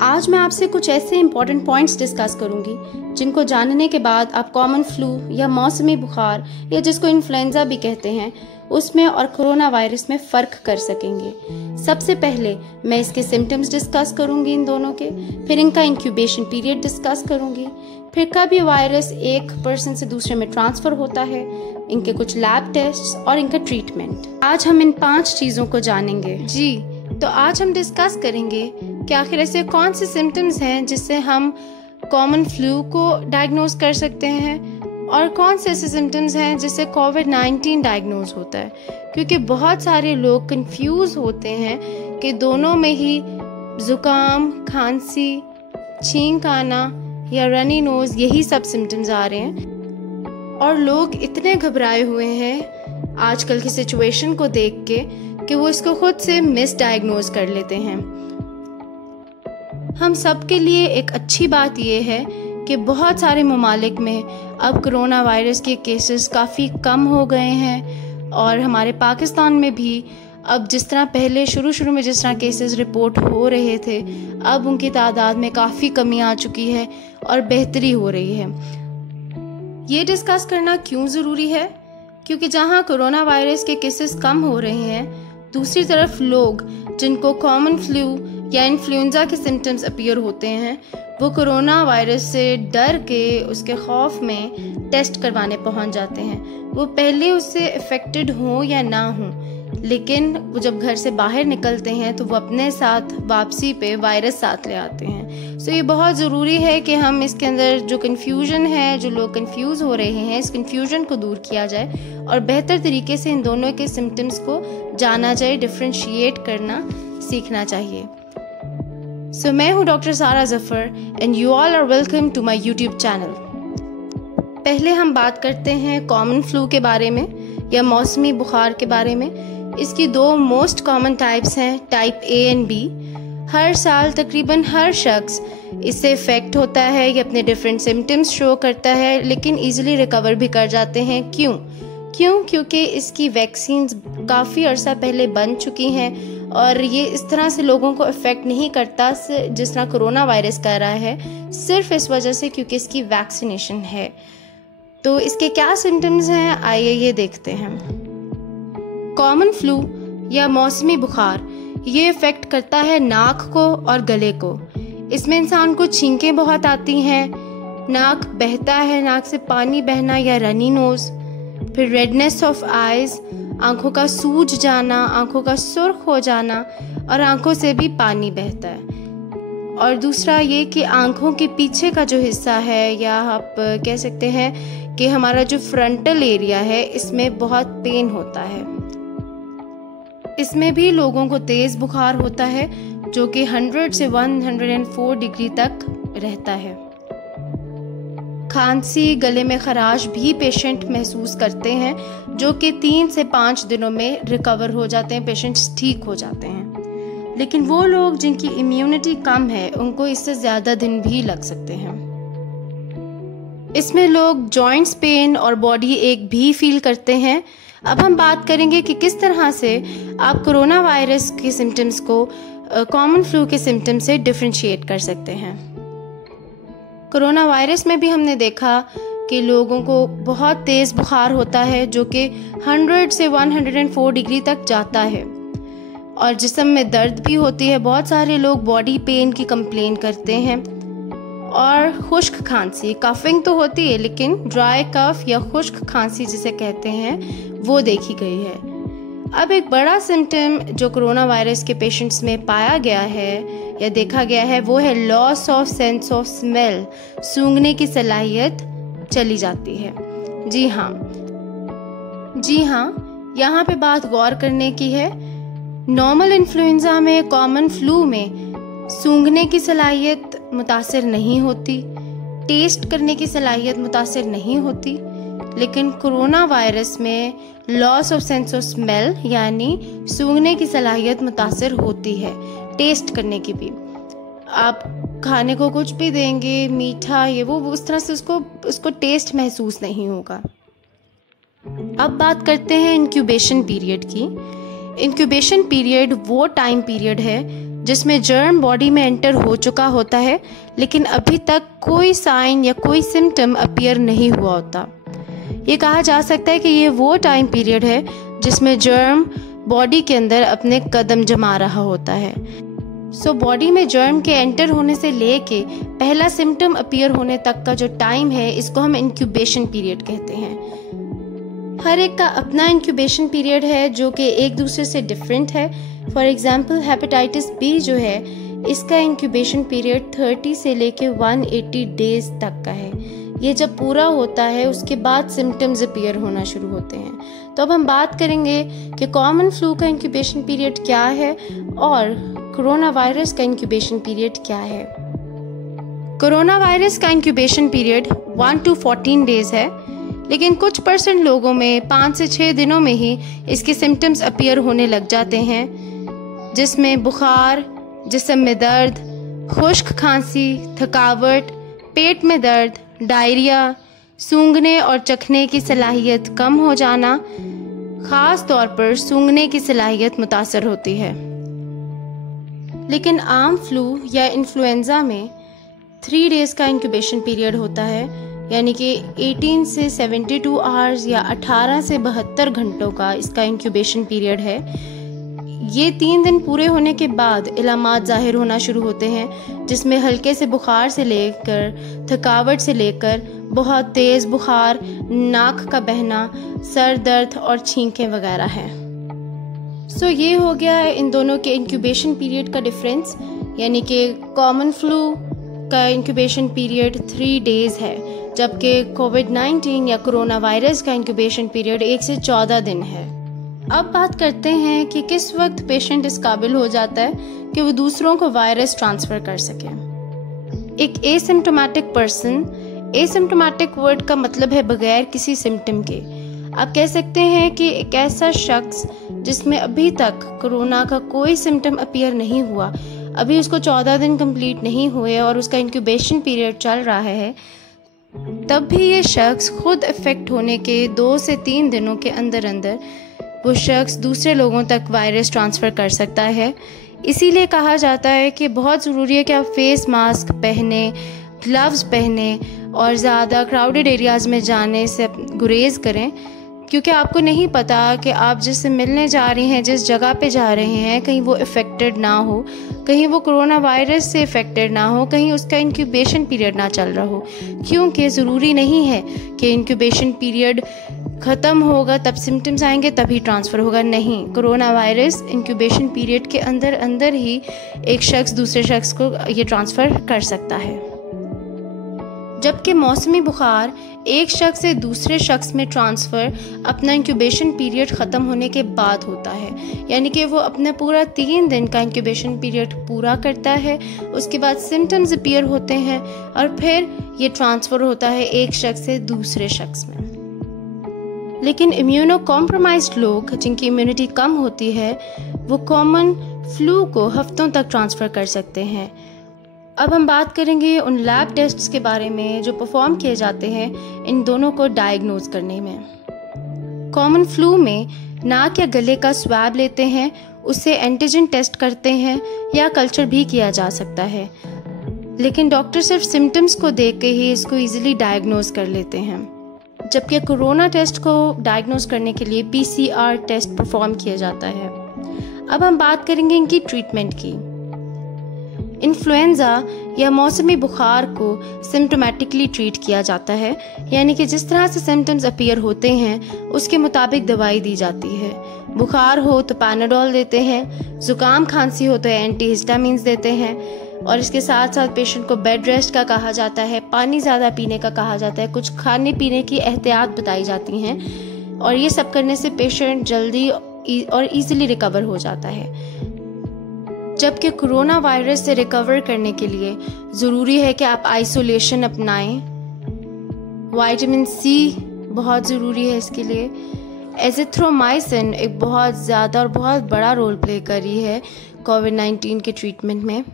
आज मैं आपसे कुछ ऐसे इंपॉर्टेंट पॉइंट्स डिस्कस करूंगी जिनको जानने के बाद आप कॉमन फ्लू या मौसमी बुखार या जिसको इन्फ्लुएंजा भी कहते हैं उसमें और कोरोना वायरस में फ़र्क कर सकेंगे। सबसे पहले मैं इसके सिम्टम्स डिस्कस करूंगी इन दोनों के, फिर इनका इंक्यूबेशन पीरियड डिस्कस करूंगी, फिर कब ये वायरस एक पर्सन से दूसरे में ट्रांसफ़र होता है, इनके कुछ लैब टेस्ट्स और इनका ट्रीटमेंट। आज हम इन 5 चीज़ों को जानेंगे। जी, तो आज हम डिस्कस करेंगे कि आखिर ऐसे कौन से सिम्टम्स हैं जिससे हम कॉमन फ्लू को डायग्नोज कर सकते हैं और कौन से ऐसे सिम्टम्स हैं जिससे कोविड-19 डायग्नोज होता है, क्योंकि बहुत सारे लोग कंफ्यूज होते हैं कि दोनों में ही ज़ुकाम, खांसी, छींक आना या रनी नोज़ यही सब सिम्टम्स आ रहे हैं और लोग इतने घबराए हुए हैं आजकल की सिचुएशन को देख के कि वो इसको खुद से मिस डायग्नोज कर लेते हैं। हम सब के लिए एक अच्छी बात यह है कि बहुत सारे ममालिक में अब कोरोना वायरस के केसेस काफ़ी कम हो गए हैं और हमारे पाकिस्तान में भी अब जिस तरह पहले शुरू में जिस तरह केसेस रिपोर्ट हो रहे थे, अब उनकी तादाद में काफ़ी कमी आ चुकी है और बेहतरी हो रही है। ये डिस्कस करना क्यों ज़रूरी है? क्योंकि जहाँ कोरोना वायरस के केसेस कम हो रहे हैं, दूसरी तरफ लोग जिनको कॉमन फ्लू या इन्फ्लुएंजा के सिम्टम्स अपीयर होते हैं वो कोरोना वायरस से डर के उसके खौफ में टेस्ट करवाने पहुंच जाते हैं। वो पहले उससे अफेक्टेड हो या ना हो, लेकिन वो जब घर से बाहर निकलते हैं तो वो अपने साथ वापसी पे वायरस साथ ले आते हैं। सो ये बहुत ज़रूरी है कि हम इसके अंदर जो कन्फ्यूजन है, जो लोग कंफ्यूज हो रहे हैं, इस कन्फ्यूजन को दूर किया जाए और बेहतर तरीके से इन दोनों के सिम्टम्स को जाना जाए, डिफ्रेंशिएट करना सीखना चाहिए। So, मैं हूँ doctor Sara Zafar and you all are welcome to my YouTube channel. पहले हम बात करते हैं कॉमन फ्लू के बारे में या मौसमी बुखार के बारे में। इसकी 2 मोस्ट कॉमन टाइप्स हैं, टाइप A एंड B। हर साल तकरीबन हर शख्स इससे इफ़ेक्ट होता है, ये अपने डिफरेंट सिम्टम्स शो करता है लेकिन ईजिली रिकवर भी कर जाते हैं। क्यों? क्योंकि इसकी वैक्सीन्स काफ़ी अर्सा पहले बन चुकी हैं और ये इस तरह से लोगों को इफ़ेक्ट नहीं करता जिस तरह कोरोना वायरस कर रहा है, सिर्फ इस वजह से क्योंकि इसकी वैक्सीनेशन है। तो इसके क्या सिम्टम्स हैं, आइए ये देखते हैं। कॉमन फ्लू या मौसमी बुखार ये इफ़ेक्ट करता है नाक को और गले को। इसमें इंसान को छींकें बहुत आती हैं, नाक बहता है, नाक से पानी बहना या रनी नोज़, फिर रेडनेस ऑफ आइज़, आंखों का सूज जाना, आंखों का सुर्ख हो जाना और आंखों से भी पानी बहता है। और दूसरा ये कि आंखों के पीछे का जो हिस्सा है या आप कह सकते हैं कि हमारा जो फ्रंटल एरिया है, इसमें बहुत पेन होता है। इसमें भी लोगों को तेज़ बुखार होता है जो कि 100 से 104 डिग्री तक रहता है। खांसी, गले में खराश भी पेशेंट महसूस करते हैं जो कि 3 से 5 दिनों में रिकवर हो जाते हैं, पेशेंट्स ठीक हो जाते हैं। लेकिन वो लोग जिनकी इम्यूनिटी कम है उनको इससे ज़्यादा दिन भी लग सकते हैं। इसमें लोग जॉइंट्स पेन और बॉडी एक भी फील करते हैं। अब हम बात करेंगे कि किस तरह से आप कोरोना वायरस के सिम्टम्स को कॉमन फ्लू के सिम्टम से डिफ्रेंशिएट कर सकते हैं। कोरोना वायरस में भी हमने देखा कि लोगों को बहुत तेज़ बुखार होता है जो कि 100 से 104 डिग्री तक जाता है और जिस्म में दर्द भी होती है। बहुत सारे लोग बॉडी पेन की कंप्लेन करते हैं और खुश्क खांसी, कफिंग तो होती है लेकिन ड्राई कफ या खुश्क खांसी जिसे कहते हैं वो देखी गई है। अब एक बड़ा सिम्टम जो कोरोना वायरस के पेशेंट्स में पाया गया है या देखा गया है वो है loss of sense of smell, सूंघने की सलाहियत चली जाती है। जी हाँ, यहाँ पे बात गौर करने की है। नॉर्मल इन्फ्लुएंजा में, कॉमन फ्लू में सूंघने की सलाहियत मुतासिर नहीं होती, टेस्ट करने की सलाहियत मुतासिर नहीं होती, लेकिन कोरोना वायरस में loss of sense of smell यानी सूंघने की सलाहियत मुतासिर होती है, टेस्ट करने की भी। आप खाने को कुछ भी देंगे, मीठा ये वो उस तरह से उसको टेस्ट महसूस नहीं होगा। अब बात करते हैं इंक्यूबेशन पीरियड की। इंक्यूबेशन पीरियड वो टाइम पीरियड है जिसमें जर्म बॉडी में एंटर हो चुका होता है, लेकिन अभी तक कोई साइन या कोई सिम्टम अपीयर नहीं हुआ होता। ये कहा जा सकता है कि ये वो टाइम पीरियड है जिसमें जर्म बॉडी के अंदर अपने कदम जमा रहा होता है। सो बॉडी में जर्म के एंटर होने से लेके पहला सिम्टम अपीयर होने तक का जो टाइम है, इसको हम इंक्यूबेशन पीरियड कहते हैं। हर एक का अपना इंक्यूबेशन पीरियड है जो कि एक दूसरे से डिफरेंट है। फॉर एग्जांपल हेपेटाइटिस बी जो है, इसका इंक्यूबेशन पीरियड 30 से लेके 180 डेज तक का है। ये जब पूरा होता है उसके बाद सिम्टम्स अपीयर होना शुरू होते हैं। तो अब हम बात करेंगे कि कॉमन फ्लू का इंक्यूबेशन पीरियड क्या है और कोरोना वायरस का इंक्यूबेशन पीरियड क्या है। कोरोना वायरस का इंक्यूबेशन पीरियड 1 to 14 डेज है, लेकिन कुछ % लोगों में 5 से 6 दिनों में ही इसके सिम्टम्स अपीयर होने लग जाते हैं, जिसमें बुखार, जिस्म में दर्द, खुश्क खांसी, थकावट, पेट में दर्द, डायरिया, सूंघने और चखने की सलाहियत कम हो जाना, खास तौर पर सूंघने की सलाहियत मुतासर होती है। लेकिन आम फ्लू या इन्फ्लुएंजा में 3 डेज का इंक्यूबेशन पीरियड होता है, यानी कि 18 से 72 आवर्स या 18 से 72 घंटों का इसका इंक्यूबेशन पीरियड है। ये 3 दिन पूरे होने के बाद इलामात जाहिर होना शुरू होते हैं, जिसमें हल्के से बुखार से लेकर थकावट से लेकर बहुत तेज़ बुखार, नाक का बहना, सर दर्द और छींकें वगैरह हैं। सो ये हो गया है इन दोनों के इंक्यूबेशन पीरियड का डिफरेंस, यानी कि कॉमन फ्लू का इंक्यूबेशन पीरियड 3 डेज है, जबकि कोविड-19 या कोरोना वायरस का इंक्यूबेशन पीरियड 1 से 14 दिन है। अब बात करते हैं कि किस वक्त पेशेंट इस काबिल हो जाता है कि वो दूसरों को वायरस ट्रांसफ़र कर सके। एक एसिम्प्टोमेटिक पर्सन, एसिम्प्टोमेटिक वर्ड का मतलब है बगैर किसी सिम्टम के। आप कह सकते हैं कि एक ऐसा शख्स जिसमें अभी तक कोरोना का कोई सिम्टम अपीयर नहीं हुआ, अभी उसको 14 दिन कंप्लीट नहीं हुए और उसका इंक्यूबेशन पीरियड चल रहा है, तब भी ये शख्स खुद इफेक्ट होने के 2 से 3 दिनों के अंदर अंदर वो शख्स दूसरे लोगों तक वायरस ट्रांसफ़र कर सकता है। इसीलिए कहा जाता है कि बहुत ज़रूरी है कि आप फेस मास्क पहने, ग्लव्स पहने और ज़्यादा क्राउडेड एरियाज़ में जाने से गुरेज करें, क्योंकि आपको नहीं पता कि आप जिससे मिलने जा रहे हैं, जिस जगह पे जा रहे हैं, कहीं वो इफ़ेक्टेड ना हो, कहीं वो कोरोना वायरस से इफ़ेक्टेड ना हो, कहीं उसका इंक्यूबेशन पीरियड ना चल रहा हो। क्योंकि ज़रूरी नहीं है कि इंक्यूबेशन पीरियड ख़त्म होगा तब सिम्टम्स आएंगे तभी ट्रांसफ़र होगा। नहीं, कोरोना वायरस इंक्यूबेशन पीरियड के अंदर अंदर ही एक शख्स दूसरे शख्स को ये ट्रांसफ़र कर सकता है। जबकि मौसमी बुखार एक शख्स से दूसरे शख्स में ट्रांसफ़र अपना इंक्यूबेशन पीरियड ख़त्म होने के बाद होता है, यानी कि वो अपना पूरा 3 दिन का इंक्यूबेशन पीरियड पूरा करता है, उसके बाद सिम्टम्स अपीयर होते हैं और फिर ये ट्रांसफ़र होता है एक शख्स से दूसरे शख्स में। लेकिन इम्यूनो कॉम्प्रोमाइज्ड लोग जिनकी इम्यूनिटी कम होती है, वो कॉमन फ्लू को हफ्तों तक ट्रांसफ़र कर सकते हैं। अब हम बात करेंगे उन लैब टेस्ट्स के बारे में जो परफॉर्म किए जाते हैं इन दोनों को डायग्नोज करने में। कॉमन फ्लू में नाक या गले का स्वैब लेते हैं, उससे एंटीजन टेस्ट करते हैं या कल्चर भी किया जा सकता है, लेकिन डॉक्टर सिर्फ सिम्टम्स को देख के ही इसको ईजिली डायग्नोज कर लेते हैं। जबकि कोरोना टेस्ट को डायग्नोज करने के लिए PCR टेस्ट परफॉर्म किया जाता है। अब हम बात करेंगे इनकी ट्रीटमेंट की। इन्फ्लुएंजा या मौसमी बुखार को सिम्टोमेटिकली ट्रीट किया जाता है, यानी कि जिस तरह से सिम्टम्स अपीयर होते हैं उसके मुताबिक दवाई दी जाती है। बुखार हो तो पैनाडोल देते हैं, ज़ुकाम खांसी हो तो एंटीहिस्टामिन्स देते हैं, और इसके साथ साथ पेशेंट को बेड रेस्ट का कहा जाता है, पानी ज़्यादा पीने का कहा जाता है, कुछ खाने पीने की एहतियात बताई जाती हैं, और ये सब करने से पेशेंट जल्दी और ईजिली रिकवर हो जाता है। जबकि कोरोना वायरस से रिकवर करने के लिए ज़रूरी है कि आप आइसोलेशन अपनाएं। विटामिन C बहुत ज़रूरी है इसके लिए। एजिथ्रोमाइसिन एक बहुत ज़्यादा और बहुत बड़ा रोल प्ले कर रही है कोविड-19 के ट्रीटमेंट में।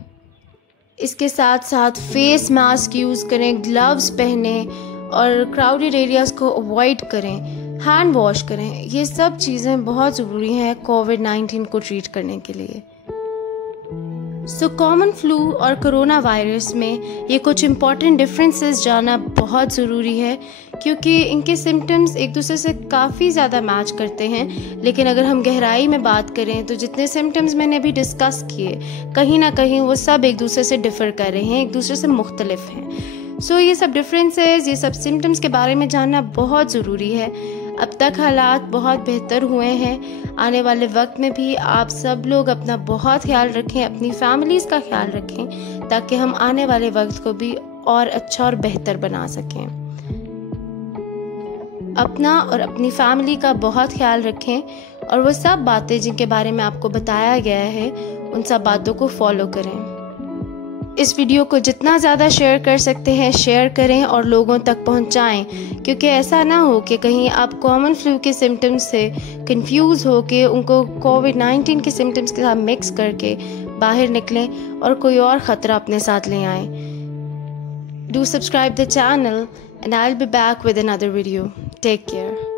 इसके साथ साथ फेस मास्क यूज़ करें, ग्लव्स पहने और क्राउडेड एरियाज़ को अवॉइड करें, हैंड वॉश करें। ये सब चीज़ें बहुत ज़रूरी हैं कोविड-19 को ट्रीट करने के लिए। कॉमन फ्लू और कोरोना वायरस में ये कुछ इम्पॉर्टेंट डिफरेंसेस जानना बहुत ज़रूरी है, क्योंकि इनके सिम्टम्स एक दूसरे से काफ़ी ज़्यादा मैच करते हैं। लेकिन अगर हम गहराई में बात करें तो जितने सिम्टम्स मैंने अभी डिस्कस किए, कहीं ना कहीं वो सब एक दूसरे से डिफ़र कर रहे हैं, एक दूसरे से मुख्तलिफ हैं। ये सब डिफरेंसेस, ये सब सिम्टम्स के बारे में जानना बहुत ज़रूरी है। अब तक हालात बहुत बेहतर हुए हैं। आने वाले वक्त में भी आप सब लोग अपना बहुत ख्याल रखें, अपनी फैमिलीज़ का ख्याल रखें, ताकि हम आने वाले वक्त को भी और अच्छा और बेहतर बना सकें। अपना और अपनी फैमिली का बहुत ख्याल रखें और वो सब बातें जिनके बारे में आपको बताया गया है, उन सब बातों को फॉलो करें। इस वीडियो को जितना ज़्यादा शेयर कर सकते हैं शेयर करें और लोगों तक पहुंचाएं, क्योंकि ऐसा ना हो कि कहीं आप कॉमन फ्लू के सिम्टम्स से कंफ्यूज हो के उनको कोविड-19 के सिम्टम्स के साथ मिक्स करके बाहर निकलें और कोई और ख़तरा अपने साथ ले आएं। Do subscribe the channel and I'll be back with another video. Take care.